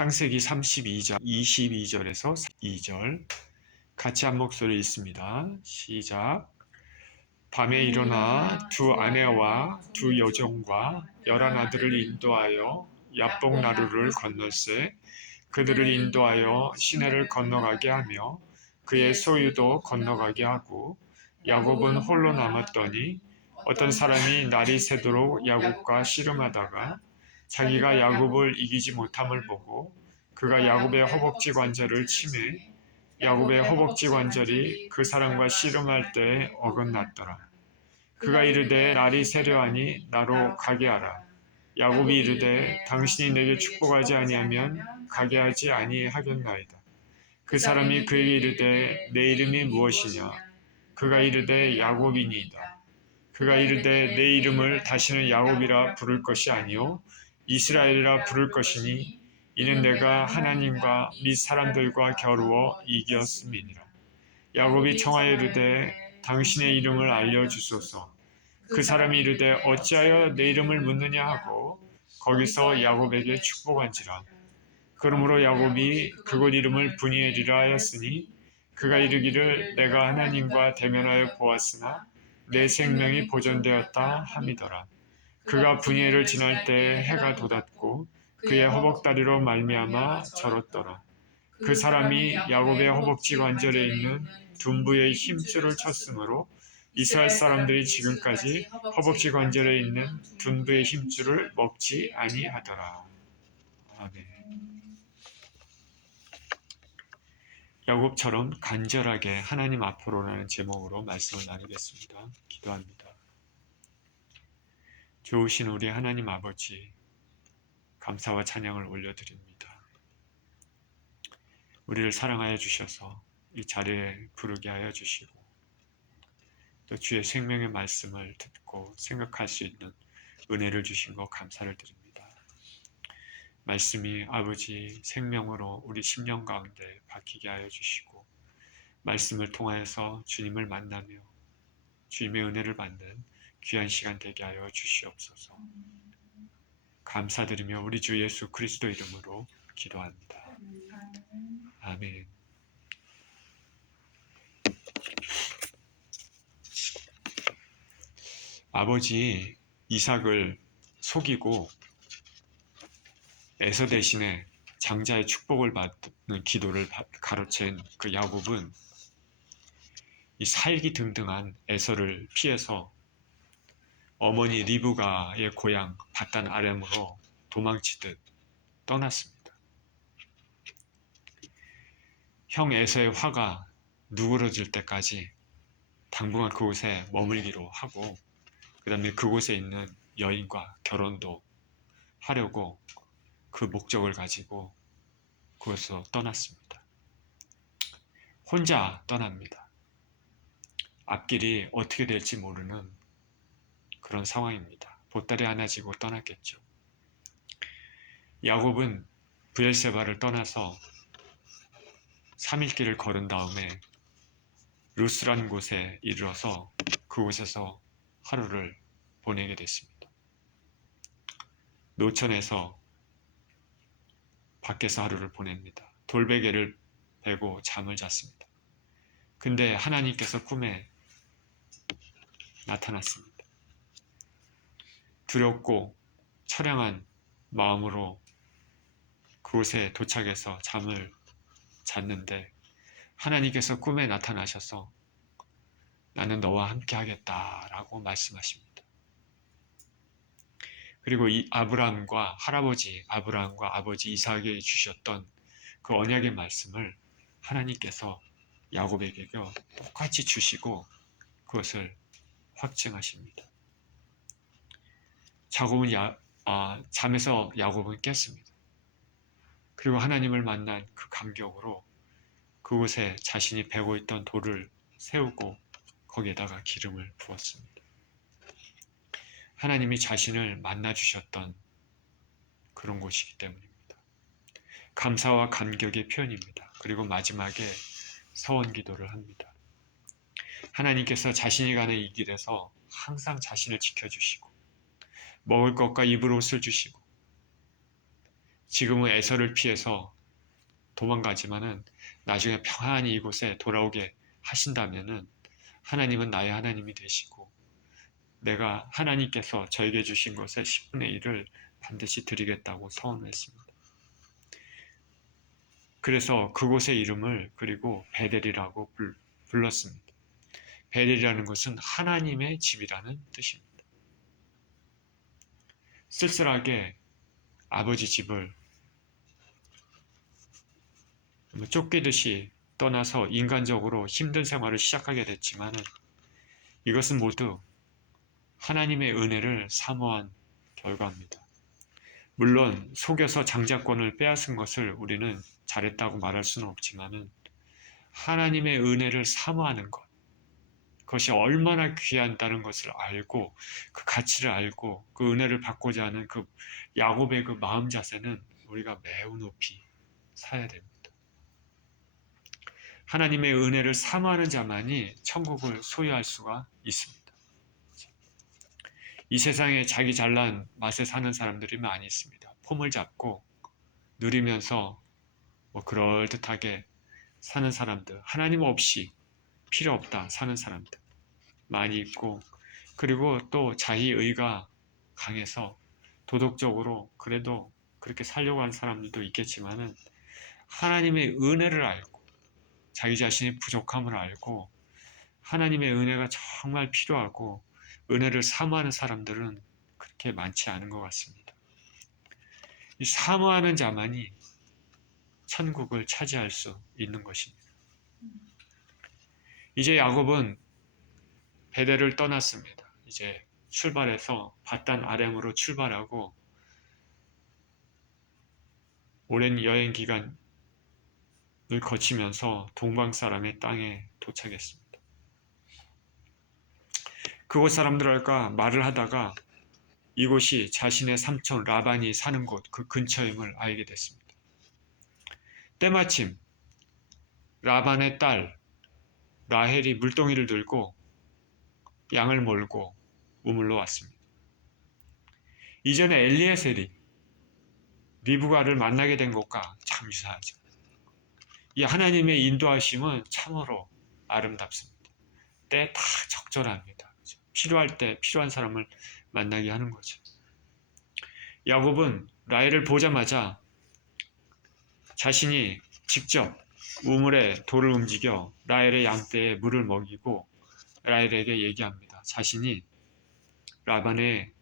창세기 32장 22절에서 2절 같이 한 목소리 읽습니다. 시작. 밤에 일어나 두 아내와 두 여종과 11 아들을 인도하여 야복 나루를 건널세 그들을 인도하여 시내를 건너가게 하며 그의 소유도 건너가게 하고 야곱은 홀로 남았더니 어떤 사람이 날이 새도록 야곱과 씨름하다가 자기가 야곱을 이기지 못함을 보고 그가 야곱의 허벅지 관절을 치매 야곱의 허벅지 관절이 그 사람과 씨름할 때에 어긋났더라. 그가 이르되 날이 새려하니 나로 가게 하라. 야곱이 이르되 당신이 내게 축복하지 아니하면 가게 하지 아니하겠나이다. 그 사람이 그에게 이르되 내 이름이 무엇이냐? 그가 이르되 야곱이니이다. 그가 이르되 내 이름을 다시는 야곱이라 부를 것이 아니요 이스라엘이라 부를 것이니 이는 내가 하나님과 및 사람들과 겨루어 이겼음이니라. 야곱이 청하여 이르되 당신의 이름을 알려주소서. 그 사람이 이르되 어찌하여 내 이름을 묻느냐 하고 거기서 야곱에게 축복한지라. 그러므로 야곱이 그곳 이름을 브니엘이라 하였으니 그가 이르기를 내가 하나님과 대면하여 보았으나 내 생명이 보존되었다 함이더라. 그가 브니엘을 지날 때에 해가 돋았고 그의 허벅다리로 말미암아 절었더라. 그 사람이 야곱의 허벅지 관절에 있는 둔부의 힘줄을 쳤으므로 이스라엘 사람들이 지금까지 허벅지 관절에 있는 둔부의 힘줄을 먹지 아니하더라. 아멘. 야곱처럼 간절하게 하나님 앞으로라는 제목으로 말씀을 나누겠습니다. 기도합니다. 좋으신 우리 하나님 아버지, 감사와 찬양을 올려드립니다. 우리를 사랑하여 주셔서 이 자리에 부르게 하여 주시고 또 주의 생명의 말씀을 듣고 생각할 수 있는 은혜를 주신 것 감사를 드립니다. 말씀이 아버지 생명으로 우리 심령 가운데 박히게 하여 주시고 말씀을 통하여서 주님을 만나며 주님의 은혜를 받는 귀한 시간 되게 하여 주시옵소서. 감사드리며 우리 주 예수 그리스도 이름으로 기도합니다. 아멘. 아버지 이삭을 속이고 에서 대신에 장자의 축복을 받는 기도를 가로챈 그 야곱은 이 살기등등한 에서를 피해서 어머니 리브가의 고향 바단 아램으로 도망치듯 떠났습니다. 형 에서의 화가 누그러질 때까지 당분간 그곳에 머물기로 하고 그 다음에 그곳에 있는 여인과 결혼도 하려고 그 목적을 가지고 그곳에서 떠났습니다. 혼자 떠납니다. 앞길이 어떻게 될지 모르는 그런 상황입니다. 보따리 하나 지고 떠났겠죠. 야곱은 브엘세바를 떠나서 3일 길을 걸은 다음에 루스라는 곳에 이르러서 그곳에서 하루를 보내게 됐습니다. 노천에서 밖에서 하루를 보냅니다. 돌베개를 베고 잠을 잤습니다. 근데 하나님께서 꿈에 나타났습니다. 두렵고 처량한 마음으로 그곳에 도착해서 잠을 잤는데 하나님께서 꿈에 나타나셔서 나는 너와 함께 하겠다라고 말씀하십니다. 그리고 이 아브라함과 할아버지 아브라함과 아버지 이삭에게 주셨던 그 언약의 말씀을 하나님께서 야곱에게 똑같이 주시고 그것을 확증하십니다. 잠에서 야곱은 깼습니다. 그리고 하나님을 만난 그 감격으로 그곳에 자신이 베고 있던 돌을 세우고 거기에다가 기름을 부었습니다. 하나님이 자신을 만나주셨던 그런 곳이기 때문입니다. 감사와 감격의 표현입니다. 그리고 마지막에 서원 기도를 합니다. 하나님께서 자신이 가는 이 길에서 항상 자신을 지켜주시고 먹을 것과 입을 옷을 주시고 지금은 에서를 피해서 도망가지만은 나중에 평안히 이곳에 돌아오게 하신다면은 하나님은 나의 하나님이 되시고 내가 하나님께서 저에게 주신 것의 10분의 1을 반드시 드리겠다고 선언했습니다. 그래서 그곳의 이름을 그리고 베델이라고 불렀습니다. 베델이라는 것은 하나님의 집이라는 뜻입니다. 쓸쓸하게 아버지 집을 쫓기듯이 떠나서 인간적으로 힘든 생활을 시작하게 됐지만 이것은 모두 하나님의 은혜를 사모한 결과입니다. 물론 속여서 장자권을 빼앗은 것을 우리는 잘했다고 말할 수는 없지만 하나님의 은혜를 사모하는 것, 그것이 얼마나 귀한다는 것을 알고 그 가치를 알고 그 은혜를 받고자 하는 그 야곱의 그 마음 자세는 우리가 매우 높이 사야 됩니다. 하나님의 은혜를 사모하는 자만이 천국을 소유할 수가 있습니다. 이 세상에 자기 잘난 맛에 사는 사람들이 많이 있습니다. 폼을 잡고 누리면서 그럴듯하게 사는 사람들, 하나님 없이 필요 없다 사는 사람들 많이 있고, 그리고 또 자기의가 강해서 도덕적으로 그래도 그렇게 살려고 하는 사람들도 있겠지만은 하나님의 은혜를 알고 자기 자신의 부족함을 알고 하나님의 은혜가 정말 필요하고 은혜를 사모하는 사람들은 그렇게 많지 않은 것 같습니다. 이 사모하는 자만이 천국을 차지할 수 있는 것입니다. 이제 야곱은 베델을 떠났습니다. 이제 출발해서 바단 아램으로 출발하고 오랜 여행 기간을 거치면서 동방 사람의 땅에 도착했습니다. 그곳 사람들과 말을 하다가 이곳이 자신의 삼촌 라반이 사는 곳 그 근처임을 알게 됐습니다. 때마침 라반의 딸 라헬이 물동이를 들고 양을 몰고 우물러 왔습니다. 이전에 엘리에셀이 리브가를 만나게 된 것과 참 유사하죠. 이 하나님의 인도하심은 참으로 아름답습니다. 때 딱 적절합니다. 필요할 때 필요한 사람을 만나게 하는 거죠. 야곱은 라헬을 보자마자 자신이 직접 우물에 돌을 움직여 라헬의 양떼에 물을 먹이고 라헬에게 얘기합니다. 자신이 라반의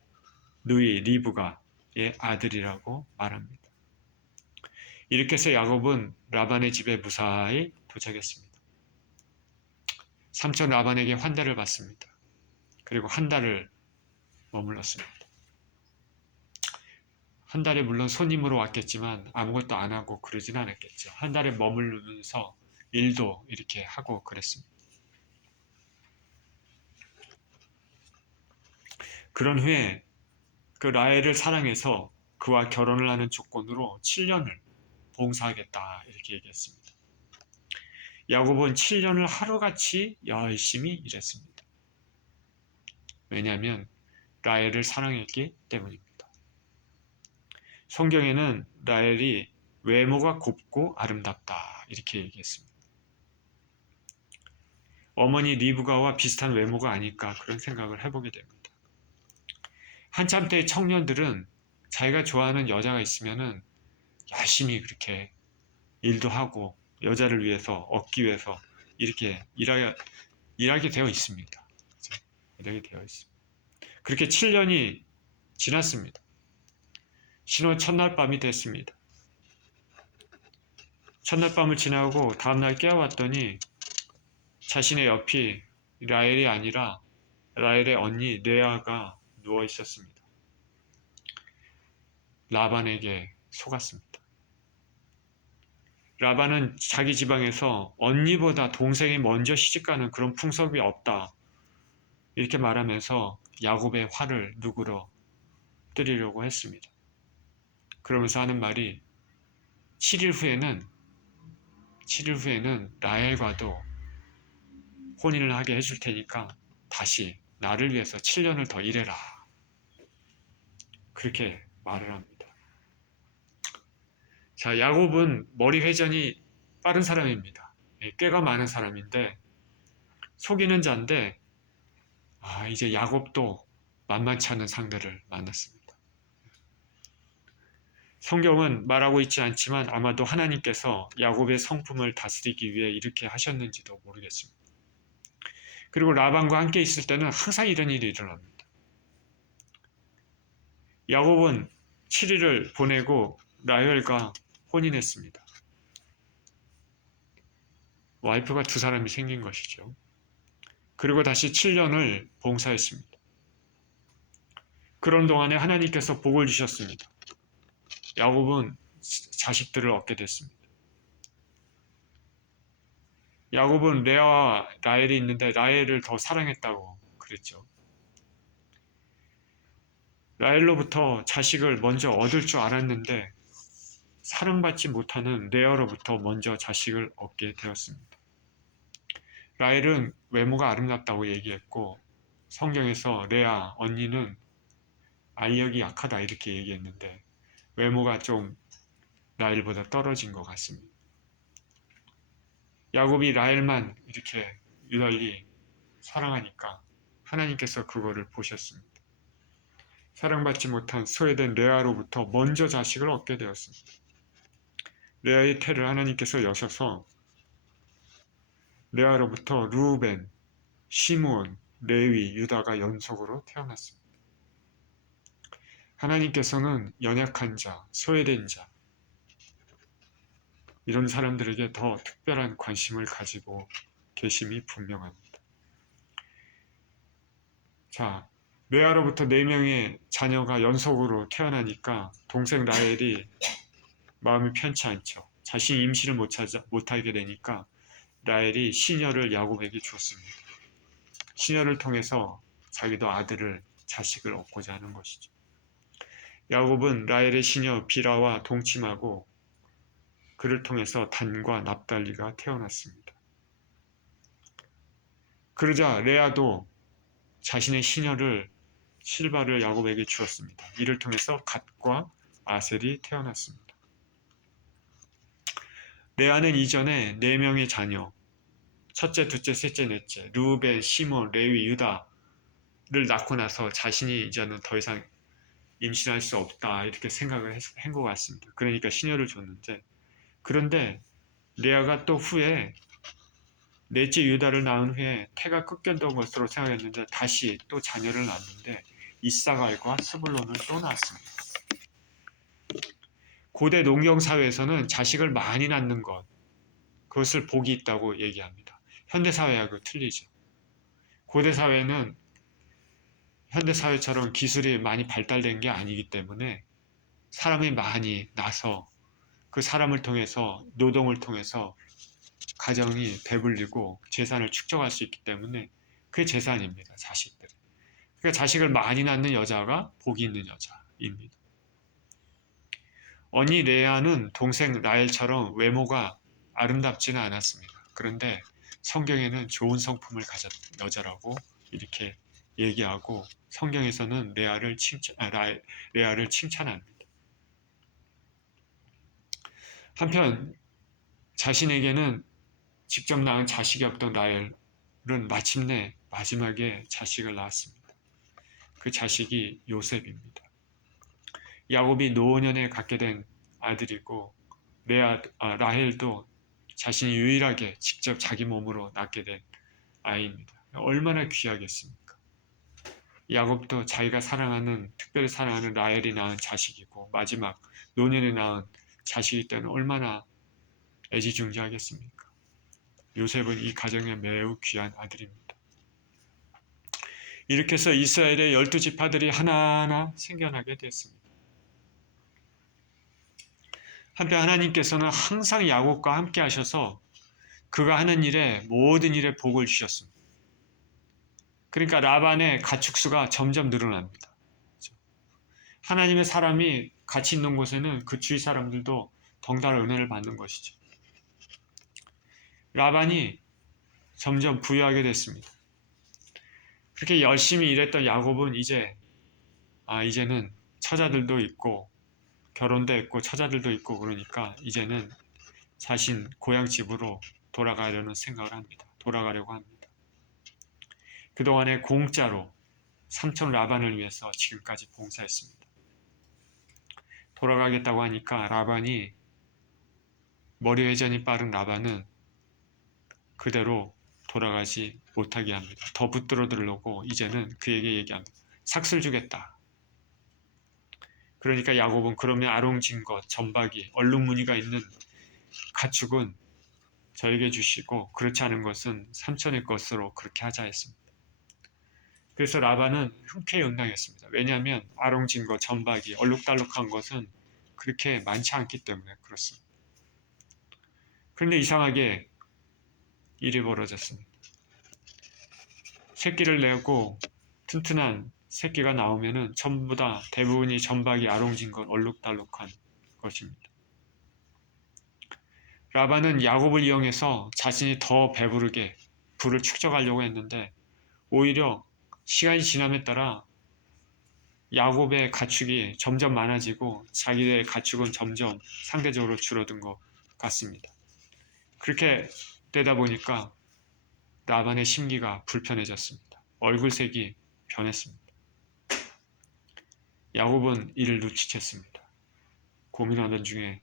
누이 리브가의 아들이라고 말합니다. 이렇게 해서 야곱은 라반의 집에 무사히 도착했습니다. 삼촌 라반에게 환대를 받습니다. 그리고 한 달을 머물렀습니다. 한 달에 물론 손님으로 왔겠지만 아무것도 안 하고 그러진 않았겠죠. 한 달에 머물면서 일도 이렇게 하고 그랬습니다. 그런 후에 그 라헬을 사랑해서 그와 결혼을 하는 조건으로 7년을 봉사하겠다 이렇게 얘기했습니다. 야곱은 7년을 하루같이 열심히 일했습니다. 왜냐하면 라헬을 사랑했기 때문입니다. 성경에는 라헬이 외모가 곱고 아름답다 이렇게 얘기했습니다. 어머니 리브가와 비슷한 외모가 아닐까 그런 생각을 해보게 됩니다. 한참 때의 청년들은 자기가 좋아하는 여자가 있으면은 열심히 그렇게 일도 하고 여자를 위해서 얻기 위해서 이렇게 일하게 되어 있습니다. 일하게 되어 있습니다. 그렇게 7년이 지났습니다. 신혼 첫날 밤이 됐습니다. 첫날 밤을 지나고 다음날 깨어봤더니 자신의 옆이 라헬이 아니라 라헬의 언니 레아가 누워 있었습니다. 라반에게 속았습니다. 라반은 자기 지방에서 언니보다 동생이 먼저 시집가는 그런 풍습이 없다 이렇게 말하면서 야곱의 화를 누그러뜨리려고 했습니다. 그러면서 하는 말이 7일 후에는 라헬과도 혼인을 하게 해줄 테니까 다시 나를 위해서 7년을 더 일해라. 그렇게 말을 합니다. 자, 야곱은 머리 회전이 빠른 사람입니다. 꾀가 많은 사람인데 속이는 자인데 이제 야곱도 만만치 않은 상대를 만났습니다. 성경은 말하고 있지 않지만 아마도 하나님께서 야곱의 성품을 다스리기 위해 이렇게 하셨는지도 모르겠습니다. 그리고 라반과 함께 있을 때는 항상 이런 일이 일어납니다. 야곱은 7일을 보내고 라헬과 혼인했습니다. 와이프가 2사람이 생긴 것이죠. 그리고 다시 7년을 봉사했습니다. 그런 동안에 하나님께서 복을 주셨습니다. 야곱은 자식들을 얻게 됐습니다. 야곱은 레아와 라헬이 있는데 라헬을 더 사랑했다고 그랬죠. 라헬로부터 자식을 먼저 얻을 줄 알았는데 사랑받지 못하는 레아로부터 먼저 자식을 얻게 되었습니다. 라헬은 외모가 아름답다고 얘기했고 성경에서 레아 언니는 알력이 약하다 이렇게 얘기했는데 외모가 좀 라헬보다 떨어진 것 같습니다. 야곱이 라헬만 이렇게 유달리 사랑하니까 하나님께서 그거를 보셨습니다. 사랑받지 못한 소외된 레아로부터 먼저 자식을 얻게 되었습니다. 레아의 태를 하나님께서 여셔서 레아로부터 루벤, 시므온, 레위, 유다가 연속으로 태어났습니다. 하나님께서는 연약한 자, 소외된 자 이런 사람들에게 더 특별한 관심을 가지고 계심이 분명합니다. 자, 레아로부터 4명의 자녀가 연속으로 태어나니까 동생 라헬이 마음이 편치 않죠. 자신이 임신을 못하게 되니까 라헬이 시녀를 야곱에게 줬습니다. 시녀를 통해서 자기도 자식을 얻고자 하는 것이죠. 야곱은 라헬의 시녀 비라와 동침하고 그를 통해서 단과 납달리가 태어났습니다. 그러자 레아도 자신의 시녀를 실바를 야곱에게 주었습니다. 이를 통해서 갓과 아셀이 태어났습니다. 레아는 이전에 4명의 자녀, 첫째, 둘째, 셋째, 넷째, 르우벤, 시몬, 레위, 유다를 낳고 나서 자신이 이제는 더 이상 임신할 수 없다 이렇게 생각을 한 것 같습니다. 그러니까 시녀를 줬는데 그런데 레아가 또 후에 넷째 유다를 낳은 후에 태가 끊겼던 것으로 생각했는데 다시 또 자녀를 낳았는데 이사갈과 스불론을 또 낳았습니다. 고대 농경 사회에서는 자식을 많이 낳는 것, 그것을 복이 있다고 얘기합니다. 현대 사회하고 틀리죠. 고대 사회는 현대 사회처럼 기술이 많이 발달된 게 아니기 때문에 사람이 많이 나서 그 사람을 통해서 노동을 통해서 가정이 배불리고 재산을 축적할 수 있기 때문에 그게 재산입니다. 자식들. 그러니까 자식을 많이 낳는 여자가 복이 있는 여자입니다. 언니 레아는 동생 라헬처럼 외모가 아름답지는 않았습니다. 그런데 성경에는 좋은 성품을 가진 여자라고 이렇게 얘기하고 성경에서는 레아를 칭찬합니다. 한편 자신에게는 직접 낳은 자식이 없던 라헬은 마침내 마지막에 자식을 낳았습니다. 그 자식이 요셉입니다. 야곱이 노년에 갖게 된 아들이고 라헬도 자신이 유일하게 직접 자기 몸으로 낳게 된 아이입니다. 얼마나 귀하겠습니까? 야곱도 자기가 특별히 사랑하는 라헬이 낳은 자식이고 마지막 노년에 낳은 자식일 때는 얼마나 애지중지하겠습니까? 요셉은 이 가정에 매우 귀한 아들입니다. 이렇게 해서 이스라엘의 12지파들이 하나하나 생겨나게 됐습니다. 한편 하나님께서는 항상 야곱과 함께 하셔서 그가 하는 모든 일에 복을 주셨습니다. 그러니까 라반의 가축수가 점점 늘어납니다. 하나님의 사람이 같이 있는 곳에는 그 주위 사람들도 덩달아 은혜를 받는 것이죠. 라반이 점점 부유하게 됐습니다. 그렇게 열심히 일했던 야곱은 이제는 처자들도 있고 결혼도 했고 처자들도 있고 그러니까 이제는 자신 고향 집으로 돌아가려고 합니다. 그동안에 공짜로 삼촌 라반을 위해서 지금까지 봉사했습니다. 돌아가겠다고 하니까 라반이, 머리 회전이 빠른 라반은 그대로 돌아가지 못하게 합니다. 더 붙들어 들려고 이제는 그에게 얘기합니다. 삭슬 주겠다. 그러니까 야곱은 그러면 아롱진 것, 점박이, 얼룩무늬가 있는 가축은 저에게 주시고 그렇지 않은 것은 삼촌의 것으로 그렇게 하자 했습니다. 그래서 라반은 흔쾌히 응당했습니다. 왜냐하면 아롱진 것, 점박이, 얼룩달룩한 것은 그렇게 많지 않기 때문에 그렇습니다. 그런데 이상하게 일이 벌어졌습니다. 새끼를 내고 튼튼한 새끼가 나오면은 전부 다 대부분이 점박이, 아롱진 것, 얼룩달룩한 것입니다. 라반은 야곱을 이용해서 자신이 더 배부르게 부를 축적하려고 했는데 오히려 시간이 지남에 따라 야곱의 가축이 점점 많아지고 자기의 가축은 점점 상대적으로 줄어든 것 같습니다. 그렇게 되다 보니까 라반의 심기가 불편해졌습니다. 얼굴색이 변했습니다. 야곱은 이를 눈치챘습니다. 고민하던 중에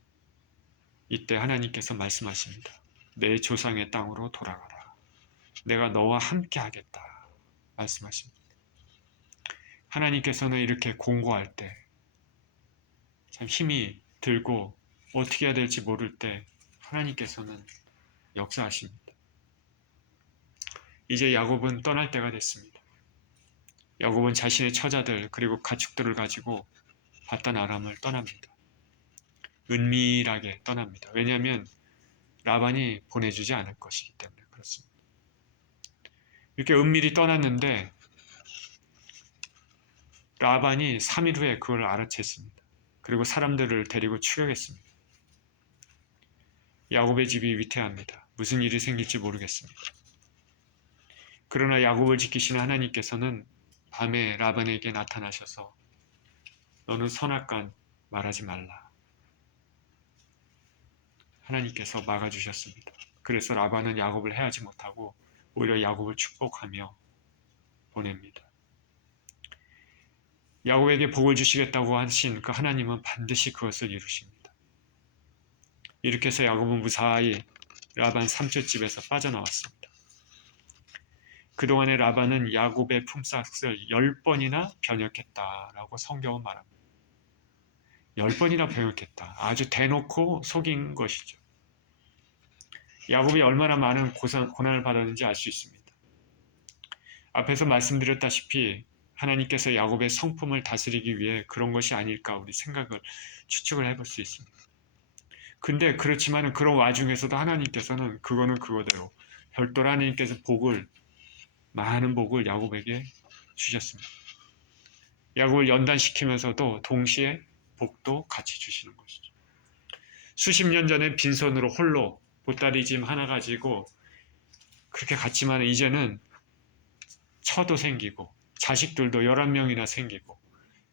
이때 하나님께서 말씀하십니다. 내 조상의 땅으로 돌아가라. 내가 너와 함께 하겠다. 말씀하십니다. 하나님께서는 이렇게 공고할 때, 참 힘이 들고 어떻게 해야 될지 모를 때 하나님께서는 역사하십니다. 이제 야곱은 떠날 때가 됐습니다. 야곱은 자신의 처자들 그리고 가축들을 가지고 바단 아람을 떠납니다. 은밀하게 떠납니다. 왜냐하면 라반이 보내주지 않을 것이기 때문에 그렇습니다. 이렇게 은밀히 떠났는데 라반이 3일 후에 그걸 알아챘습니다. 그리고 사람들을 데리고 추격했습니다. 야곱의 집이 위태합니다. 무슨 일이 생길지 모르겠습니다. 그러나 야곱을 지키시는 하나님께서는 밤에 라반에게 나타나셔서 너는 선악간 말하지 말라. 하나님께서 막아주셨습니다. 그래서 라반은 야곱을 해하지 못하고 오히려 야곱을 축복하며 보냅니다. 야곱에게 복을 주시겠다고 하신 그 하나님은 반드시 그것을 이루십니다. 이렇게 해서 야곱은 무사히 라반 삼촌집에서 빠져나왔습니다. 그동안에 라반은 야곱의 품삯을 10번이나 변역했다라고 성경은 말합니다. 10번이나 변역했다. 아주 대놓고 속인 것이죠. 야곱이 얼마나 많은 고난을 받았는지 알 수 있습니다. 앞에서 말씀드렸다시피 하나님께서 야곱의 성품을 다스리기 위해 그런 것이 아닐까 우리 생각을 추측을 해볼 수 있습니다. 근데 그렇지만 그런 와중에서도 하나님께서는 그거는 그거대로 별도로 하나님께서 많은 복을 야곱에게 주셨습니다. 야곱을 연단시키면서도 동시에 복도 같이 주시는 것이죠. 수십 년 전에 빈손으로 홀로 보따리짐 하나 가지고 그렇게 갔지만 이제는 처도 생기고 자식들도 11명이나 생기고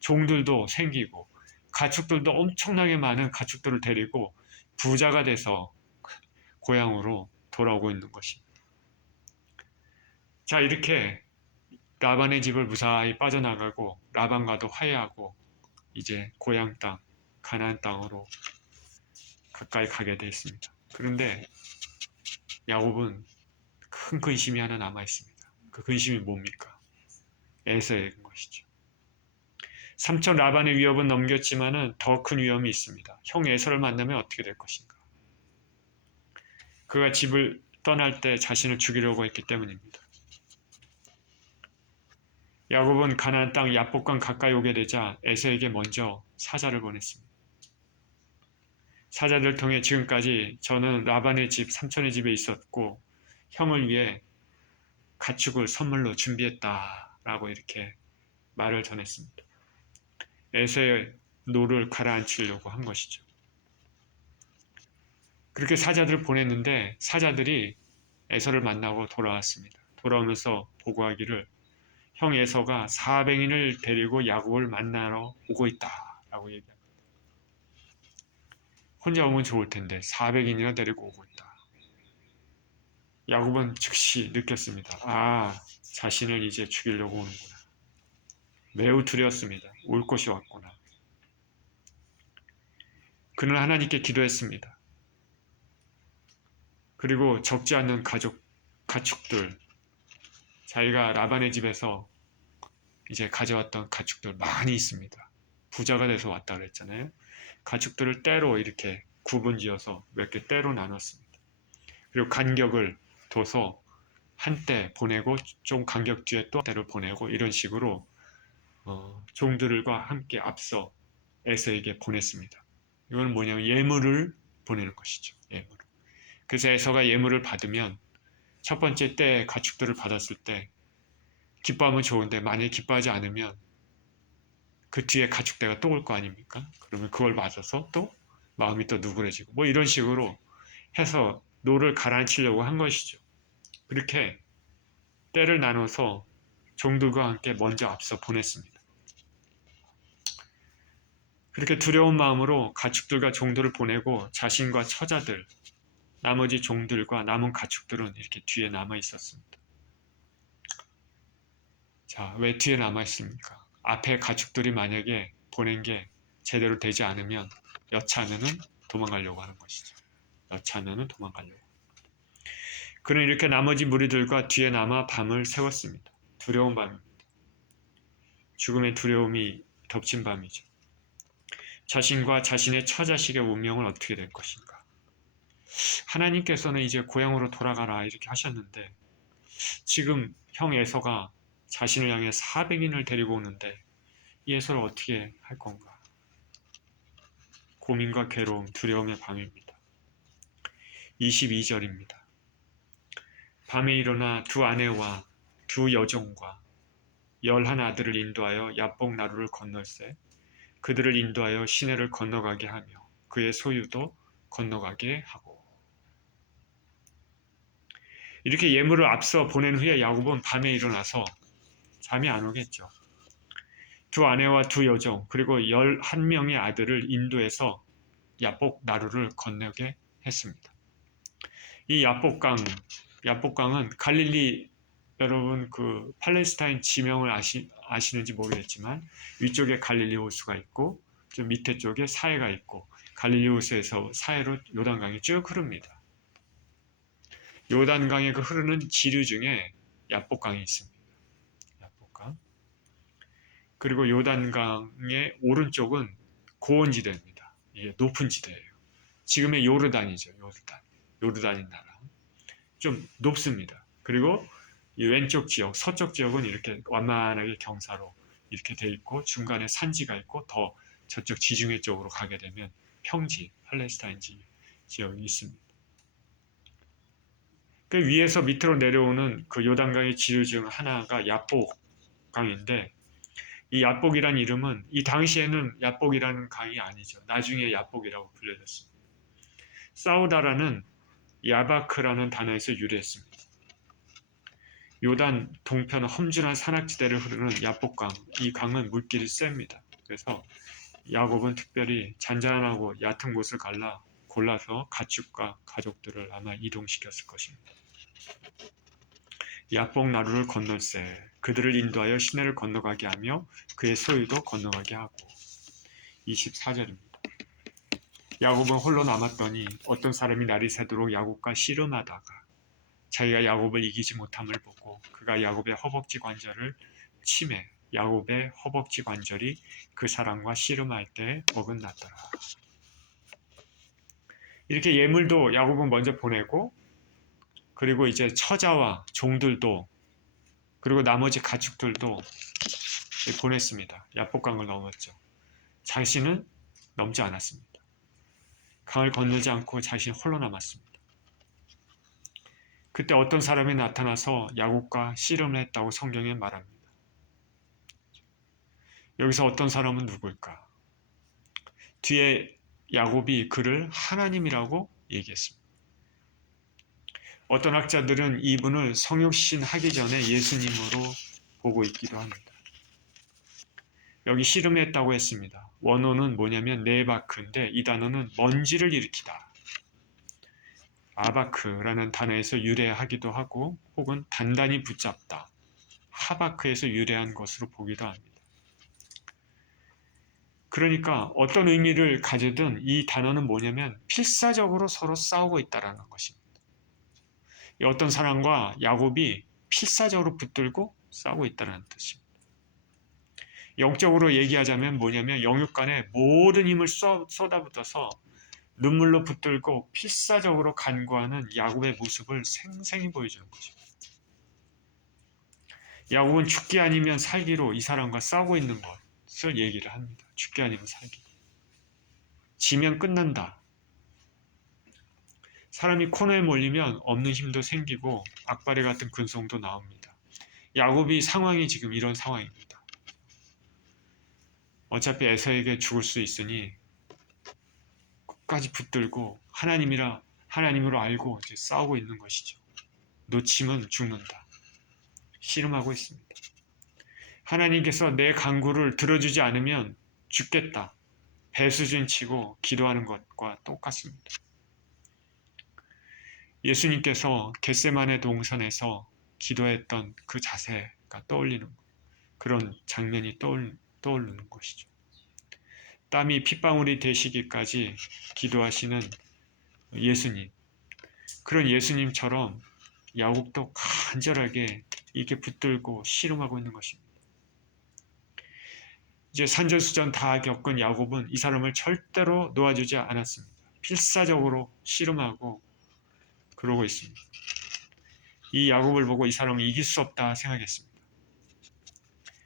종들도 생기고 가축들도 엄청나게 많은 가축들을 데리고 부자가 돼서 고향으로 돌아오고 있는 것입니다. 자, 이렇게 라반의 집을 무사히 빠져나가고 라반과도 화해하고 이제 고향 땅, 가나안 땅으로 가까이 가게 되었습니다. 그런데 야곱은 큰 근심이 하나 남아 있습니다. 그 근심이 뭡니까? 에서의 것이죠. 삼촌 라반의 위협은 넘겼지만은 더 큰 위험이 있습니다. 형 에서를 만나면 어떻게 될 것인가? 그가 집을 떠날 때 자신을 죽이려고 했기 때문입니다. 야곱은 가나안 땅 야복강 가까이 오게 되자 에서에게 먼저 사자를 보냈습니다. 사자들 통해 지금까지 저는 라반의 집, 삼촌의 집에 있었고 형을 위해 가축을 선물로 준비했다라고 이렇게 말을 전했습니다. 에서의 노를 가라앉히려고 한 것이죠. 그렇게 사자들을 보냈는데 사자들이 에서를 만나고 돌아왔습니다. 돌아오면서 보고하기를 형 에서가 400인을 데리고 야곱을 만나러 오고 있다라고 얘기합니다. 혼자 오면 좋을 텐데 400인이나 데리고 오고 있다. 야곱은 즉시 느꼈습니다. 아, 자신을 이제 죽이려고 오는구나. 매우 두려웠습니다. 올 것이 왔구나. 그는 하나님께 기도했습니다. 그리고 적지 않은 가축들, 자기가 라반의 집에서 이제 가져왔던 가축들 많이 있습니다. 부자가 돼서 왔다 그랬잖아요. 가축들을 떼로 이렇게 구분지어서 몇 개 떼로 나눴습니다. 그리고 간격을 둬서 한 떼 보내고 좀 간격 뒤에 또 떼를 보내고 이런 식으로 종들과 함께 앞서 에서에게 보냈습니다. 이건 뭐냐면 예물을 보내는 것이죠. 예물. 그래서 에서가 예물을 받으면 첫 번째 때 가축들을 받았을 때 기뻐하면 좋은데 만약에 기뻐하지 않으면 그 뒤에 가축대가 또 올 거 아닙니까? 그러면 그걸 맞아서 또 마음이 또 누그러지고 뭐 이런 식으로 해서 노를 가라앉히려고 한 것이죠. 그렇게 때를 나눠서 종들과 함께 먼저 앞서 보냈습니다. 그렇게 두려운 마음으로 가축들과 종들을 보내고 자신과 처자들, 나머지 종들과 남은 가축들은 이렇게 뒤에 남아 있었습니다. 자, 왜 뒤에 남아 있습니까? 앞에 가축들이 만약에 보낸 게 제대로 되지 않으면 여차하면은 도망가려고 하는 것이죠. 여차하면은 도망가려고. 그는 이렇게 나머지 무리들과 뒤에 남아 밤을 새웠습니다. 두려운 밤입니다. 죽음의 두려움이 덮친 밤이죠. 자신과 자신의 처자식의 운명은 어떻게 될 것인가? 하나님께서는 이제 고향으로 돌아가라 이렇게 하셨는데 지금 형 에서가 자신을 향해 400인을 데리고 오는데 이 에서를 어떻게 할 건가? 고민과 괴로움, 두려움의 밤입니다. 22절입니다. 밤에 일어나 두 아내와 두 여종과 11 아들을 인도하여 야복 나루를 건널세 그들을 인도하여 시내를 건너가게 하며 그의 소유도 건너가게 하고. 이렇게 예물을 앞서 보낸 후에 야곱은 밤에 일어나서 잠이 안 오겠죠. 두 아내와 두 여종 그리고 11명의 아들을 인도해서 야복 나루를 건너게 했습니다. 이 야복강은 갈릴리, 여러분 그 팔레스타인 지명을 아시는지 모르겠지만 위쪽에 갈릴리 호수가 있고 좀 밑에 쪽에 사해가 있고 갈릴리 호수에서 사해로 요단강이 쭉 흐릅니다. 요단강에 그 흐르는 지류 중에 야복강이 있습니다. 야복강. 그리고 요단강의 오른쪽은 고원지대입니다. 이게 높은 지대예요. 지금의 요르단이죠. 요르단인 나라. 좀 높습니다. 그리고 이 왼쪽 지역, 서쪽 지역은 이렇게 완만하게 경사로 이렇게 돼 있고 중간에 산지가 있고 더 저쪽 지중해 쪽으로 가게 되면 평지, 팔레스타인 지역이 있습니다. 그 위에서 밑으로 내려오는 그 요단강의 지류 중 하나가 야복강인데 이 야복이란 이름은 이 당시에는 야복이라는 강이 아니죠. 나중에 야복이라고 불려졌습니다. 사우다라는 야바크라는 단어에서 유래했습니다. 요단 동편 험준한 산악지대를 흐르는 야복강, 이 강은 물길이 셉니다. 그래서 야곱은 특별히 잔잔하고 얕은 곳을 골라서 가축과 가족들을 아마 이동시켰을 것입니다. 야복 나루를 건널세 그들을 인도하여 시내를 건너가게 하며 그의 소유도 건너가게 하고. 24절입니다. 야곱은 홀로 남았더니 어떤 사람이 날이 새도록 야곱과 씨름하다가 자기가 야곱을 이기지 못함을 보고 그가 야곱의 허벅지 관절을 치매 야곱의 허벅지 관절이 그 사람과 씨름할 때 어긋났더라. 이렇게 예물도 야곱은 먼저 보내고 그리고 이제 처자와 종들도 그리고 나머지 가축들도 보냈습니다. 야복강을 넘었죠. 자신은 넘지 않았습니다. 강을 건너지 않고 자신 홀로 남았습니다. 그때 어떤 사람이 나타나서 야곱과 씨름을 했다고 성경에 말합니다. 여기서 어떤 사람은 누구일까? 뒤에 야곱이 그를 하나님이라고 얘기했습니다. 어떤 학자들은 이분을 성육신 하기 전에 예수님으로 보고 있기도 합니다. 여기 씨름했다고 했습니다. 원어는 뭐냐면 네바크인데 이 단어는 먼지를 일으키다. 아바크라는 단어에서 유래하기도 하고 혹은 단단히 붙잡다. 하바크에서 유래한 것으로 보기도 합니다. 그러니까 어떤 의미를 가지든 이 단어는 뭐냐면 필사적으로 서로 싸우고 있다는 것입니다. 어떤 사람과 야곱이 필사적으로 붙들고 싸우고 있다는 뜻입니다. 영적으로 얘기하자면 뭐냐면 영육 간에 모든 힘을 쏟아붓어서 눈물로 붙들고 필사적으로 간구하는 야곱의 모습을 생생히 보여주는 것입니다. 야곱은 죽기 아니면 살기로 이 사람과 싸우고 있는 것을 얘기를 합니다. 죽기 아니면 살기. 지면 끝난다. 사람이 코너에 몰리면 없는 힘도 생기고 악바리 같은 근성도 나옵니다. 야곱이 상황이 지금 이런 상황입니다. 어차피 에서에게 죽을 수 있으니 끝까지 붙들고 하나님으로 알고 이제 싸우고 있는 것이죠. 놓치면 죽는다. 씨름하고 있습니다. 하나님께서 내 간구를 들어주지 않으면 죽겠다. 배수진 치고 기도하는 것과 똑같습니다. 예수님께서 겟세마네 동산에서 기도했던 그 자세가 떠올리는 그런 장면이 떠오르는 것이죠. 땀이 핏방울이 되시기까지 기도하시는 예수님. 그런 예수님처럼 야곱도 간절하게 이렇게 붙들고 씨름하고 있는 것입니다. 이제 산전수전 다 겪은 야곱은 이 사람을 절대로 놓아주지 않았습니다. 필사적으로 씨름하고 그러고 있습니다. 이 야곱을 보고 이 사람은 이길 수 없다 생각했습니다.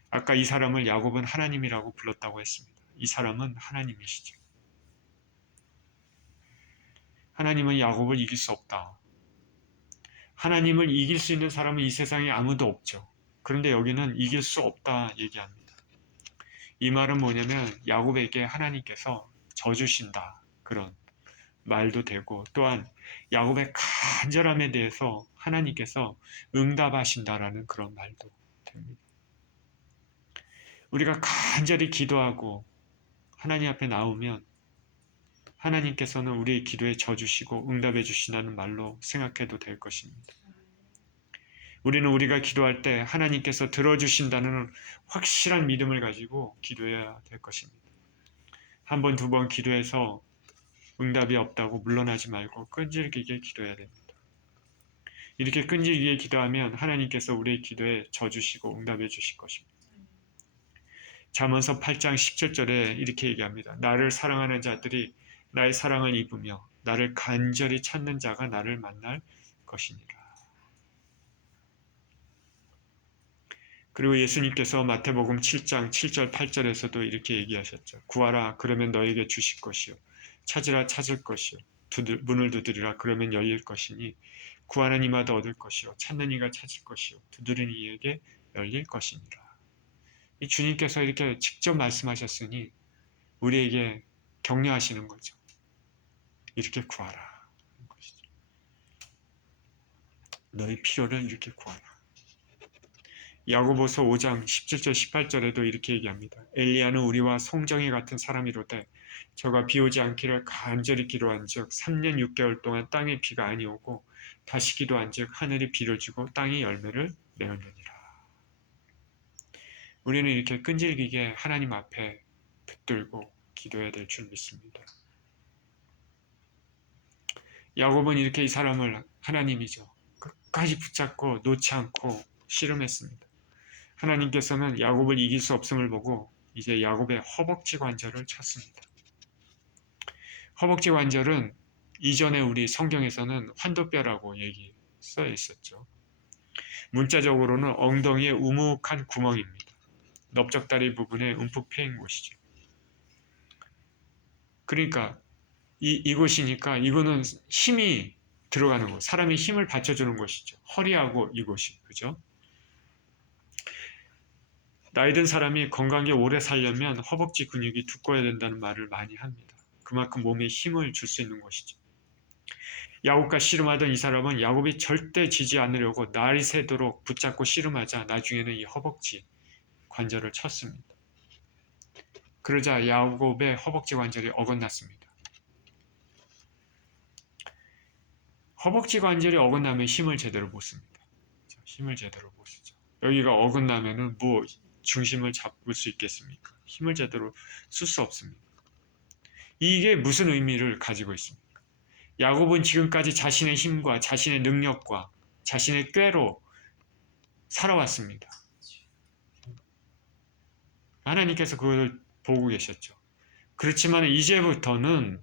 아까 이 사람을 야곱은 하나님이라고 불렀다고 했습니다. 이 사람은 하나님이시죠. 하나님은 야곱을 이길 수 없다. 하나님을 이길 수 있는 사람은 이 세상에 아무도 없죠. 그런데 여기는 이길 수 없다 얘기합니다. 이 말은 뭐냐면 야곱에게 하나님께서 져주신다. 그런 말도 되고 또한 야곱의 간절함에 대해서 하나님께서 응답하신다라는 그런 말도 됩니다. 우리가 간절히 기도하고 하나님 앞에 나오면 하나님께서는 우리의 기도에 져주시고 응답해 주신다는 말로 생각해도 될 것입니다. 우리는 우리가 기도할 때 하나님께서 들어주신다는 확실한 믿음을 가지고 기도해야 될 것입니다. 한 번, 두 번 기도해서 응답이 없다고 물러나지 말고 끈질기게 기도해야 됩니다. 이렇게 끈질기게 기도하면 하나님께서 우리의 기도에 져주시고 응답해 주실 것입니다. 잠언서 8장 17절에 이렇게 얘기합니다. 나를 사랑하는 자들이 나의 사랑을 입으며 나를 간절히 찾는 자가 나를 만날 것이니라. 그리고 예수님께서 마태복음 7장 7절 8절에서도 이렇게 얘기하셨죠. 구하라 그러면 너에게 주실 것이요. 찾으라 찾을 것이요. 문을 두드리라 그러면 열릴 것이니 구하는 이마다 얻을 것이요. 찾는 이가 찾을 것이요. 두드리는 이에게 열릴 것이니라. 이 주님께서 이렇게 직접 말씀하셨으니 우리에게 격려하시는 거죠. 이렇게 구하라. 너의 필요를 이렇게 구하라. 야고보서 5장 17절 18절에도 이렇게 얘기합니다. 엘리야는 우리와 송정이 같은 사람이로되 저가 비 오지 않기를 간절히 기도한즉 3년 6개월 동안 땅에 비가 아니오고 다시 기도한즉 하늘이 비를 주고 땅이 열매를 내었느니라. 우리는 이렇게 끈질기게 하나님 앞에 붙들고 기도해야 될 줄 믿습니다. 야곱은 이렇게 이 사람을 하나님이죠. 끝까지 붙잡고 놓지 않고 씨름했습니다. 하나님께서는 야곱을 이길 수 없음을 보고 이제 야곱의 허벅지 관절을 쳤습니다. 허벅지 관절은 이전에 우리 성경에서는 환도뼈라고 써 있었죠. 문자적으로는 엉덩이의 우묵한 구멍입니다. 넓적다리 부분에 움푹 패인 곳이죠. 그러니까 이곳이니까 이거는 힘이 들어가는 곳, 사람이 힘을 받쳐주는 곳이죠. 허리하고 이곳이, 그죠? 나이 든 사람이 건강하게 오래 살려면 허벅지 근육이 두꺼워야 된다는 말을 많이 합니다. 그만큼 몸에 힘을 줄 수 있는 곳이죠. 야곱과 씨름하던 이 사람은 야곱이 절대 지지 않으려고 날이 새도록 붙잡고 씨름하자 나중에는 이 허벅지 관절을 쳤습니다. 그러자 야곱의 허벅지 관절이 어긋났습니다. 허벅지 관절이 어긋나면 힘을 제대로 못 씁니다. 힘을 제대로 못 쓰죠. 여기가 어긋나면은 뭐 중심을 잡을 수 있겠습니까? 힘을 제대로 쓸 수 없습니다. 이게 무슨 의미를 가지고 있습니까? 야곱은 지금까지 자신의 힘과 자신의 능력과 자신의 꾀로 살아왔습니다. 하나님께서 그걸 보고 계셨죠. 그렇지만 이제부터는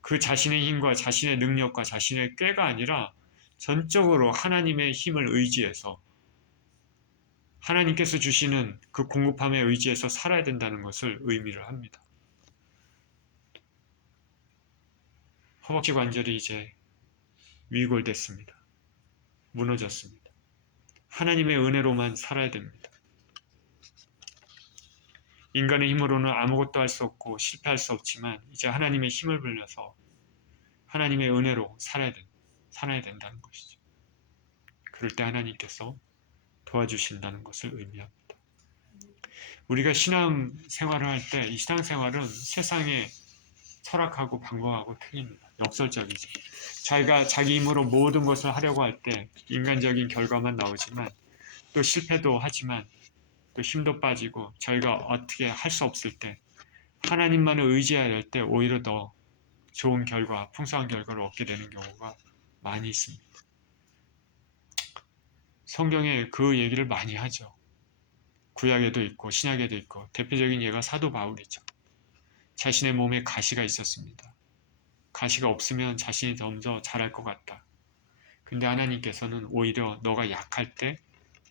그 자신의 힘과 자신의 능력과 자신의 꾀가 아니라 전적으로 하나님의 힘을 의지해서 하나님께서 주시는 그 공급함에 의지해서 살아야 된다는 것을 의미를 합니다. 허벅지 관절이 이제 위골됐습니다. 무너졌습니다. 하나님의 은혜로만 살아야 됩니다. 인간의 힘으로는 아무것도 할 수 없고 실패할 수 없지만 이제 하나님의 힘을 빌려서 하나님의 은혜로 살아야 된다는 것이죠. 그럴 때 하나님께서 도와주신다는 것을 의미합니다. 우리가 신앙 생활을 할 때 이 신앙 생활은 세상의 철학하고 방법하고 틀립니다. 역설적이죠. 자기가 자기 힘으로 모든 것을 하려고 할 때 인간적인 결과만 나오지만 또 실패도 하지만 또 힘도 빠지고 저희가 어떻게 할 수 없을 때 하나님만을 의지해야 할 때 오히려 더 좋은 결과, 풍성한 결과를 얻게 되는 경우가 많이 있습니다. 성경에 그 얘기를 많이 하죠. 구약에도 있고 신약에도 있고 대표적인 예가 사도 바울이죠. 자신의 몸에 가시가 있었습니다. 가시가 없으면 자신이 좀 더 잘할 것 같다. 근데 하나님께서는 오히려 너가 약할 때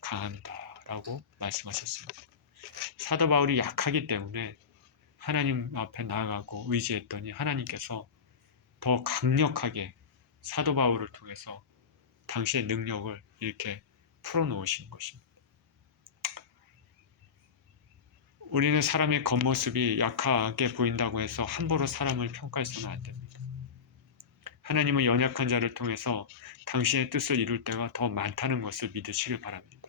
강합니다 라고 말씀하셨습니다. 사도 바울이 약하기 때문에 하나님 앞에 나아가고 의지했더니 하나님께서 더 강력하게 사도 바울을 통해서 당시의 능력을 이렇게 풀어놓으신 것입니다. 우리는 사람의 겉모습이 약하게 보인다고 해서 함부로 사람을 평가해서는 안 됩니다. 하나님은 연약한 자를 통해서 당신의 뜻을 이룰 때가 더 많다는 것을 믿으시길 바랍니다.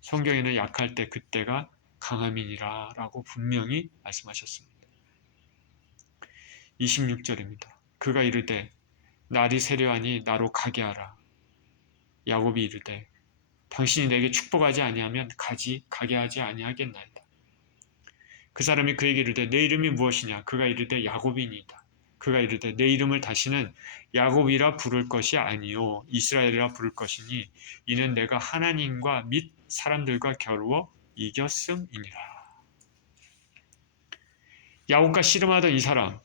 성경에는 약할 때 그때가 강함이니라 라고 분명히 말씀하셨습니다. 26절입니다. 그가 이르되 날이 세려하니 나로 가게 하라. 야곱이 이르되 당신이 내게 축복하지 아니하면 가게 하지 아니하겠나이다. 그 사람이 그에게 이르되 내 이름이 무엇이냐? 그가 이르되 야곱이니이다. 그가 이르되 내 이름을 다시는 야곱이라 부를 것이 아니요 이스라엘이라 부를 것이니 이는 내가 하나님과 및 사람들과 겨루어 이겼음이니라. 야곱과 씨름하던 이 사람,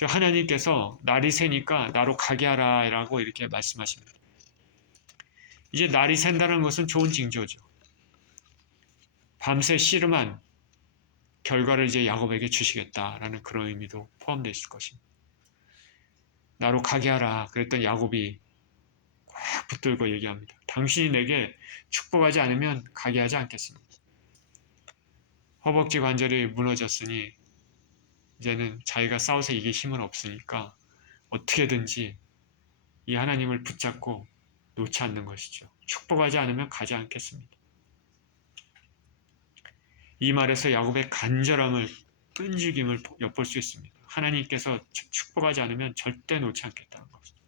하나님께서 날이 새니까 나로 가게 하라 라고 이렇게 말씀하십니다. 이제 날이 샌다는 것은 좋은 징조죠. 밤새 씨름한 결과를 이제 야곱에게 주시겠다라는 그런 의미도 포함되어 있을 것입니다. 나로 가게 하라 그랬던 야곱이 꽉 붙들고 얘기합니다. 당신이 내게 축복하지 않으면 가게 하지 않겠습니다. 허벅지 관절이 무너졌으니 이제는 자기가 싸워서 이길 힘은 없으니까 어떻게든지 이 하나님을 붙잡고 놓지 않는 것이죠. 축복하지 않으면 가지 않겠습니다. 이 말에서 야곱의 간절함을 끈질김을 엿볼 수 있습니다. 하나님께서 축복하지 않으면 절대 놓지 않겠다는 것입니다.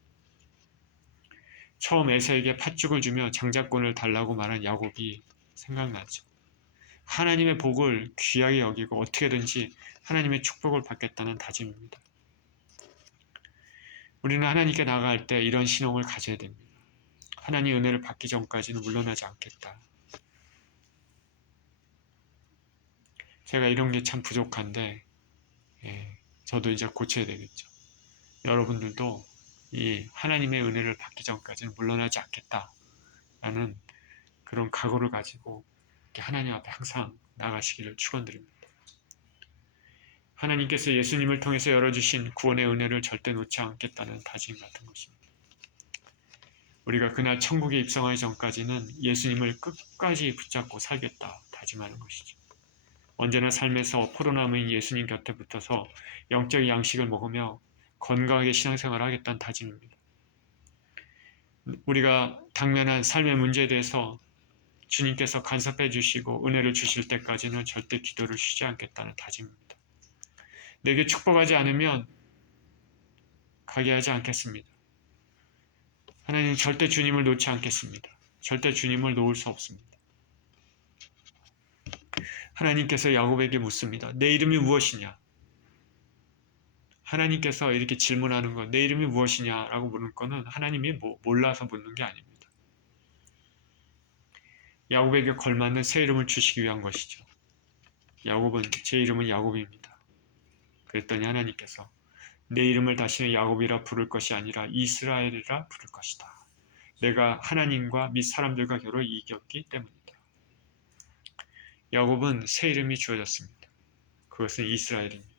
처음 에서에게 팥죽을 주며 장자권을 달라고 말한 야곱이 생각나죠. 하나님의 복을 귀하게 여기고 어떻게든지 하나님의 축복을 받겠다는 다짐입니다. 우리는 하나님께 나아갈 때 이런 신앙을 가져야 됩니다. 하나님의 은혜를 받기 전까지는 물러나지 않겠다. 제가 이런 게 참 부족한데 저도 이제 고쳐야 되겠죠. 여러분들도 이 하나님의 은혜를 받기 전까지는 물러나지 않겠다라는 그런 각오를 가지고 하나님 앞에 항상 나가시기를 축원드립니다. 하나님께서 예수님을 통해서 열어주신 구원의 은혜를 절대 놓지 않겠다는 다짐 같은 것입니다. 우리가 그날 천국에 입성하기 전까지는 예수님을 끝까지 붙잡고 살겠다 다짐하는 것이죠. 언제나 삶에서 포도나무인 예수님 곁에 붙어서 영적 양식을 먹으며 건강하게 신앙생활을 하겠다는 다짐입니다. 우리가 당면한 삶의 문제에 대해서 주님께서 간섭해 주시고 은혜를 주실 때까지는 절대 기도를 쉬지 않겠다는 다짐입니다. 내게 축복하지 않으면 가게 하지 않겠습니다. 하나님 절대 주님을 놓지 않겠습니다. 절대 주님을 놓을 수 없습니다. 하나님께서 야곱에게 묻습니다. 내 이름이 무엇이냐? 하나님께서 이렇게 질문하는 것, 내 이름이 무엇이냐라고 묻는 것은 하나님이 몰라서 묻는 게 아닙니다. 야곱에게 걸맞는 새 이름을 주시기 위한 것이죠. 야곱은 제 이름은 야곱입니다. 그랬더니 하나님께서 내 이름을 다시는 야곱이라 부를 것이 아니라 이스라엘이라 부를 것이다. 내가 하나님과 및 사람들과 겨루 이겼기 때문이다. 야곱은 새 이름이 주어졌습니다. 그것은 이스라엘입니다.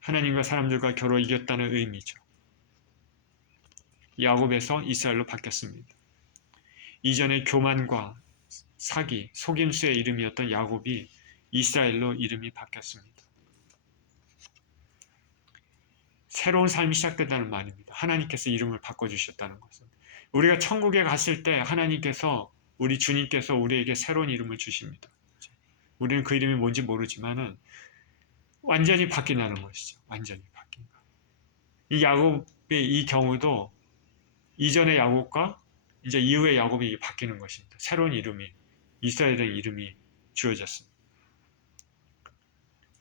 하나님과 사람들과 겨루 이겼다는 의미죠. 야곱에서 이스라엘로 바뀌었습니다. 이전에 교만과 사기, 속임수의 이름이었던 야곱이 이스라엘로 이름이 바뀌었습니다. 새로운 삶이 시작된다는 말입니다. 하나님께서 이름을 바꿔주셨다는 것은. 우리가 천국에 갔을 때 하나님께서, 우리 주님께서 우리에게 새로운 이름을 주십니다. 우리는 그 이름이 뭔지 모르지만은 완전히 바뀐다는 것이죠. 완전히 바뀐 것. 이 야곱의 이 경우도 이전의 야곱과 이제 이후의 야곱이 바뀌는 것입니다. 새로운 이름이, 이스라엘의 이름이 주어졌습니다.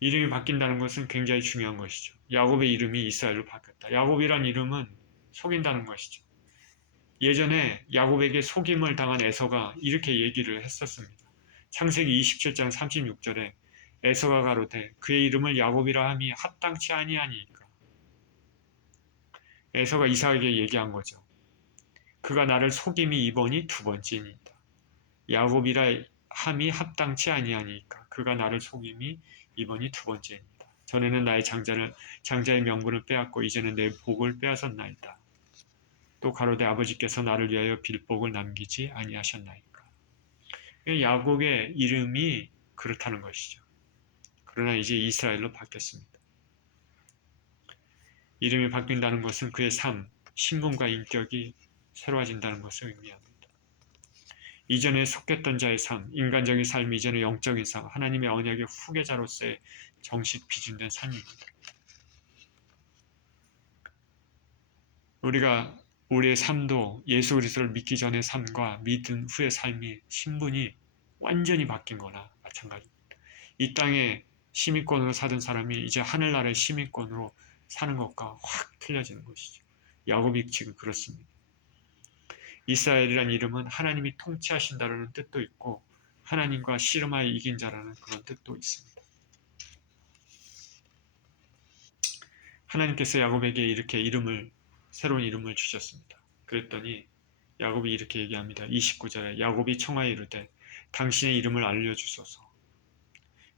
이름이 바뀐다는 것은 굉장히 중요한 것이죠. 야곱의 이름이 이스라엘로 바뀌었다. 야곱이란 이름은 속인다는 것이죠. 예전에 야곱에게 속임을 당한 에서가 이렇게 얘기를 했었습니다. 창세기 27장 36절에 에서가 가로되 그의 이름을 야곱이라 함이 합당치 아니하니까. 에서가 이삭에게 얘기한 거죠. 그가 나를 속임이 이번이 두 번째니이다. 야곱이라 함이 합당치 아니하니까 그가 나를 속임이 이번이 두 번째입니다. 전에는 나의 장자의 명분을 빼앗고 이제는 내 복을 빼앗았나이다. 또 가로되 아버지께서 나를 위하여 빌복을 남기지 아니하셨나이까. 야곱의 이름이 그렇다는 것이죠. 그러나 이제 이스라엘로 바뀌었습니다. 이름이 바뀐다는 것은 그의 삶, 신분과 인격이 새로워진다는 것을 의미합니다. 이전에 속했던 자의 삶, 인간적인 삶, 이전의 영적인 삶, 하나님의 언약의 후계자로서의 정식 비준된 삶입니다. 우리의 삶도 예수 그리스도를 믿기 전의 삶과 믿은 후의 삶이, 신분이 완전히 바뀐 거나 마찬가지입니다. 이 땅에 시민권으로 사던 사람이 이제 하늘나라의 시민권으로 사는 것과 확 틀려지는 것이죠. 야곱이 지금 그렇습니다. 이스라엘이라는 이름은 하나님이 통치하신다라는 뜻도 있고 하나님과 씨름하여 이긴 자라는 그런 뜻도 있습니다. 하나님께서 야곱에게 이렇게 새로운 이름을 주셨습니다. 그랬더니 야곱이 이렇게 얘기합니다. 29절에 야곱이 청하여 이르되 당신의 이름을 알려주소서.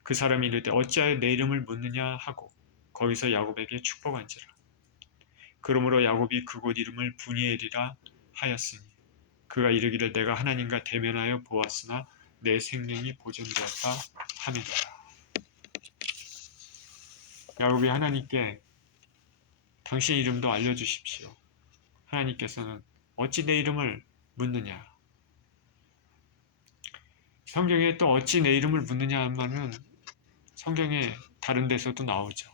그 사람이 이르되 어찌하여 내 이름을 묻느냐 하고 거기서 야곱에게 축복한지라. 그러므로 야곱이 그곳 이름을 브니엘이라 하였으니 그가 이르기를 내가 하나님과 대면하여 보았으나 내 생명이 보존되었다 하느니라. 야곱이 하나님께 당신 이름도 알려주십시오. 하나님께서는 어찌 내 이름을 묻느냐. 성경에 또 어찌 내 이름을 묻느냐 하면은 성경에 다른 데서도 나오죠.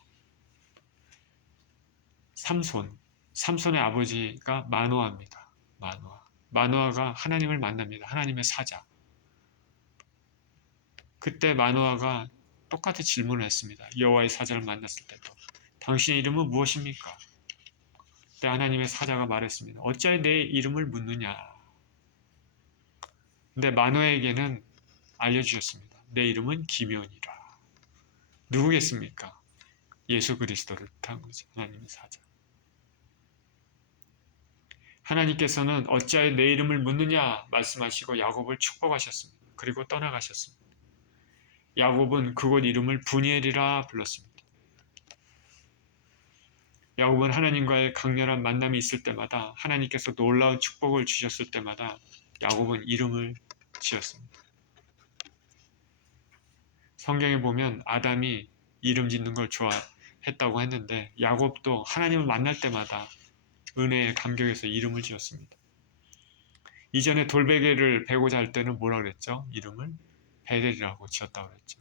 삼손의 아버지가 마노아입니다. 마노아가 하나님을 만납니다. 하나님의 사자. 그때 마노아가 똑같이 질문을 했습니다. 여호와의 사자를 만났을 때도 당신의 이름은 무엇입니까? 그때 하나님의 사자가 말했습니다. 어찌하여 내 이름을 묻느냐. 근데 마노아에게는 알려주셨습니다. 내 이름은 기면이라. 누구겠습니까? 예수 그리스도를 뜻한 거죠. 하나님의 사자. 하나님께서는 어찌하여 내 이름을 묻느냐 말씀하시고 야곱을 축복하셨습니다. 그리고 떠나가셨습니다. 야곱은 그곳 이름을 브니엘이라 불렀습니다. 야곱은 하나님과의 강렬한 만남이 있을 때마다 하나님께서 놀라운 축복을 주셨을 때마다 야곱은 이름을 지었습니다. 성경에 보면 아담이 이름 짓는 걸 좋아했다고 했는데 야곱도 하나님을 만날 때마다 은혜의 감격에서 이름을 지었습니다. 이전에 돌베개를 베고자 할 때는 뭐라 그랬죠? 이름을 베델이라고 지었다고 그랬죠.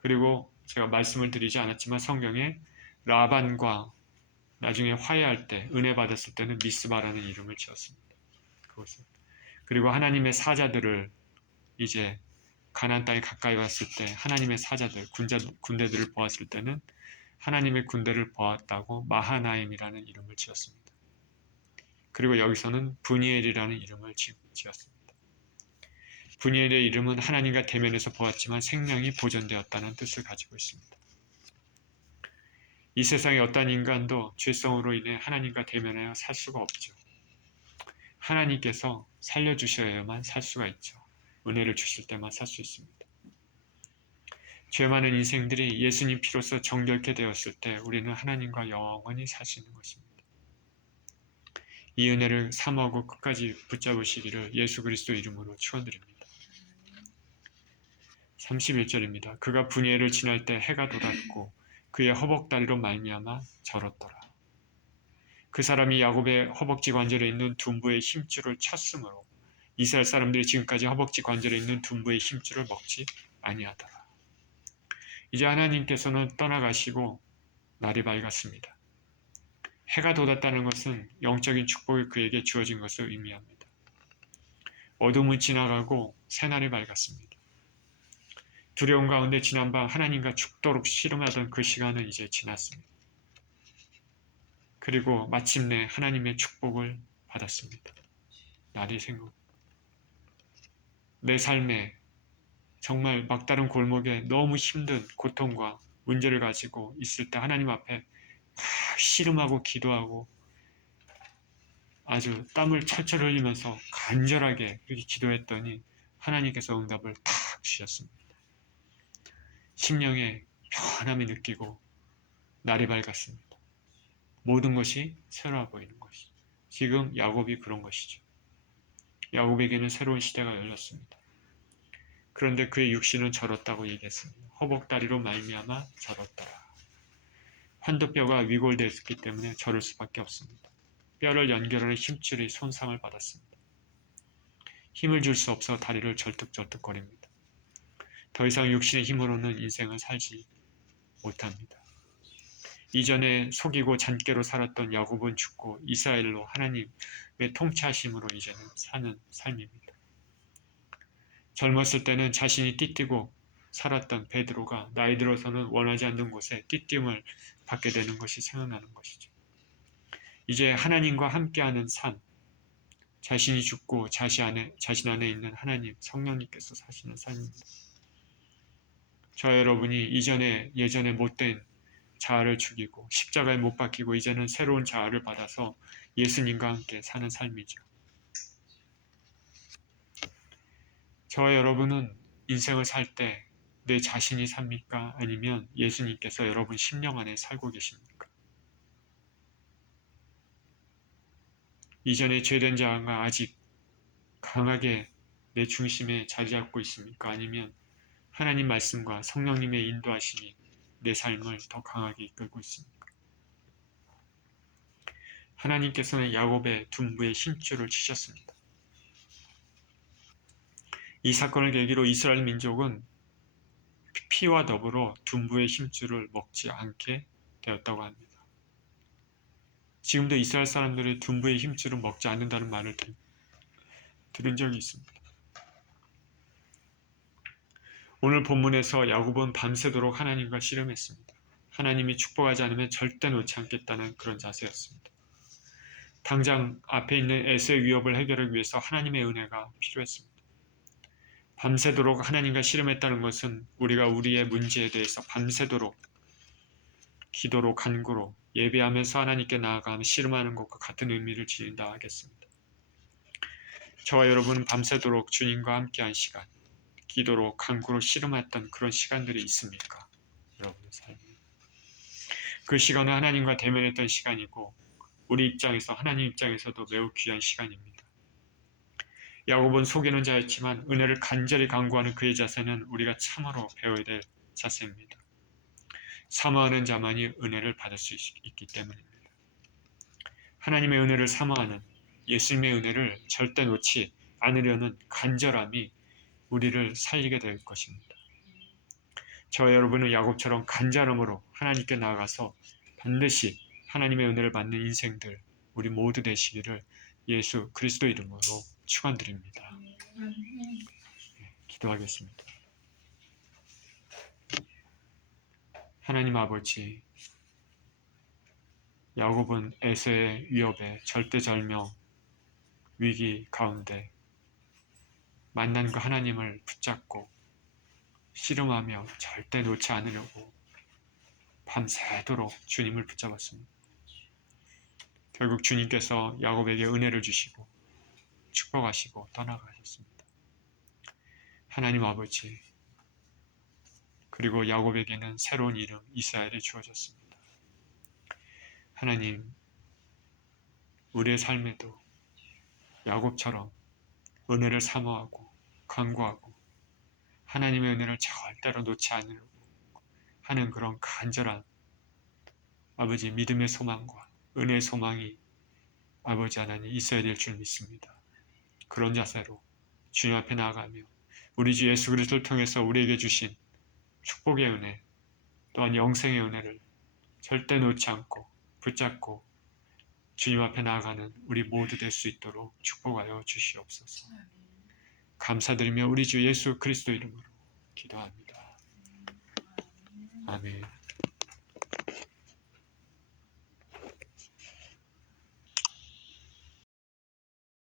그리고 제가 말씀을 드리지 않았지만 성경에 라반과 나중에 화해할 때 은혜 받았을 때는 미스바라는 이름을 지었습니다. 그것은. 그리고 하나님의 사자들을 이제 가나안 땅에 가까이 왔을 때 하나님의 사자들, 군대들을 보았을 때는 하나님의 군대를 보았다고 마하나임이라는 이름을 지었습니다. 그리고 여기서는 브니엘이라는 이름을 지었습니다. 브니엘의 이름은 하나님과 대면에서 보았지만 생명이 보존되었다는 뜻을 가지고 있습니다. 이 세상의 어떤 인간도 죄성으로 인해 하나님과 대면하여 살 수가 없죠. 하나님께서 살려주셔야만 살 수가 있죠. 은혜를 주실 때만 살 수 있습니다. 죄 많은 인생들이 예수님 피로써 정결케 되었을 때 우리는 하나님과 영원히 살 수 있는 것입니다. 이 은혜를 사모하고 끝까지 붙잡으시기를 예수 그리스도 이름으로 축원드립니다. 31절입니다. 그가 분예를 지날 때 해가 돋았고 그의 허벅다리로 말미암아 절었더라. 그 사람이 야곱의 허벅지 관절에 있는 둔부의 힘줄을 쳤으므로 이스라엘 사람들이 지금까지 허벅지 관절에 있는 둔부의 힘줄을 먹지 아니하더라. 이제 하나님께서는 떠나가시고 날이 밝았습니다. 해가 돋았다는 것은 영적인 축복이 그에게 주어진 것을 의미합니다. 어둠은 지나가고 새날이 밝았습니다. 두려움 가운데 지난밤 하나님과 죽도록 씨름하던 그 시간은 이제 지났습니다. 그리고 마침내 하나님의 축복을 받았습니다. 날이 생각. 내 삶에 정말 막다른 골목에 너무 힘든 고통과 문제를 가지고 있을 때 하나님 앞에 막 씨름하고 기도하고 아주 땀을 철철 흘리면서 간절하게 그렇게 기도했더니 하나님께서 응답을 탁 주셨습니다. 심령에 편함이 느끼고 날이 밝았습니다. 모든 것이 새로워 보이는 것이죠. 지금 야곱이 그런 것이죠. 야곱에게는 새로운 시대가 열렸습니다. 그런데 그의 육신은 절었다고 얘기했습니다. 허벅다리로 말미암아 절었더라. 환도뼈가 위골되었기 때문에 절을 수밖에 없습니다. 뼈를 연결하는 힘줄이 손상을 받았습니다. 힘을 줄 수 없어 다리를 절뚝절뚝거립니다. 더 이상 육신의 힘으로는 인생을 살지 못합니다. 이전에 속이고 잔꾀로 살았던 야곱은 죽고 이스라엘로 하나님의 통치하심으로 이제는 사는 삶입니다. 젊었을 때는 자신이 띠띠고 살았던 베드로가 나이 들어서는 원하지 않는 곳에 띠띠움을 받게 되는 것이 생각나는 것이죠. 이제 하나님과 함께하는 삶, 자신이 죽고 자신 안에 있는 하나님, 성령님께서 사시는 삶입니다. 저 여러분이 예전에 못된 자아를 죽이고 십자가에 못 박히고 이제는 새로운 자아를 받아서 예수님과 함께 사는 삶이죠. 저와 여러분은 인생을 살 때 내 자신이 삽니까? 아니면 예수님께서 여러분 심령 안에 살고 계십니까? 이전에 죄된 자아가 아직 강하게 내 중심에 자리 잡고 있습니까? 아니면 하나님 말씀과 성령님의 인도하심이 내 삶을 더 강하게 이끌고 있습니까? 하나님께서는 야곱의 둔부의 힘줄을 치셨습니다. 이 사건을 계기로 이스라엘 민족은 피와 더불어 둔부의 힘줄을 먹지 않게 되었다고 합니다. 지금도 이스라엘 사람들이 둔부의 힘줄을 먹지 않는다는 말을 들은 적이 있습니다. 오늘 본문에서 야곱은 밤새도록 하나님과 씨름했습니다. 하나님이 축복하지 않으면 절대 놓지 않겠다는 그런 자세였습니다. 당장 앞에 있는 에서의 위협을 해결하기 위해서 하나님의 은혜가 필요했습니다. 밤새도록 하나님과 씨름했다는 것은 우리가 우리의 문제에 대해서 밤새도록 기도로 간구로 예배하면서 하나님께 나아가며 씨름하는 것과 같은 의미를 지닌다 하겠습니다. 저와 여러분은 밤새도록 주님과 함께한 시간, 기도로 간구로 씨름했던 그런 시간들이 있습니까? 여러분의 삶에. 그 시간은 하나님과 대면했던 시간이고 우리 입장에서 하나님 입장에서도 매우 귀한 시간입니다. 야곱은 속이는 자였지만 은혜를 간절히 간구하는 그의 자세는 우리가 참으로 배워야 될 자세입니다. 사모하는 자만이 은혜를 받을 수 있기 때문입니다. 하나님의 은혜를 사모하는 예수님의 은혜를 절대 놓지 않으려는 간절함이 우리를 살리게 될 것입니다. 저와 여러분은 야곱처럼 간절함으로 하나님께 나아가서 반드시 하나님의 은혜를 받는 인생들 우리 모두 되시기를 예수 그리스도 이름으로 축원드립니다. 기도하겠습니다. 하나님 아버지, 야곱은 에서의 위협에 절대절명 위기 가운데 만난 그 하나님을 붙잡고 씨름하며 절대 놓지 않으려고 밤새도록 주님을 붙잡았습니다. 결국 주님께서 야곱에게 은혜를 주시고 축복하시고 떠나가셨습니다. 하나님 아버지, 그리고 야곱에게는 새로운 이름 이스라엘이 주어졌습니다. 하나님, 우리의 삶에도 야곱처럼 은혜를 사모하고 간구하고 하나님의 은혜를 절대로 놓지 않으려고 하는 그런 간절한 아버지 믿음의 소망과 은혜의 소망이 아버지 하나님 있어야 될 줄 믿습니다. 그런 자세로 주님 앞에 나아가며 우리 주 예수 그리스도를 통해서 우리에게 주신 축복의 은혜 또한 영생의 은혜를 절대 놓지 않고 붙잡고 주님 앞에 나아가는 우리 모두 될 수 있도록 축복하여 주시옵소서. 감사드리며 우리 주 예수 그리스도 이름으로 기도합니다. 아멘.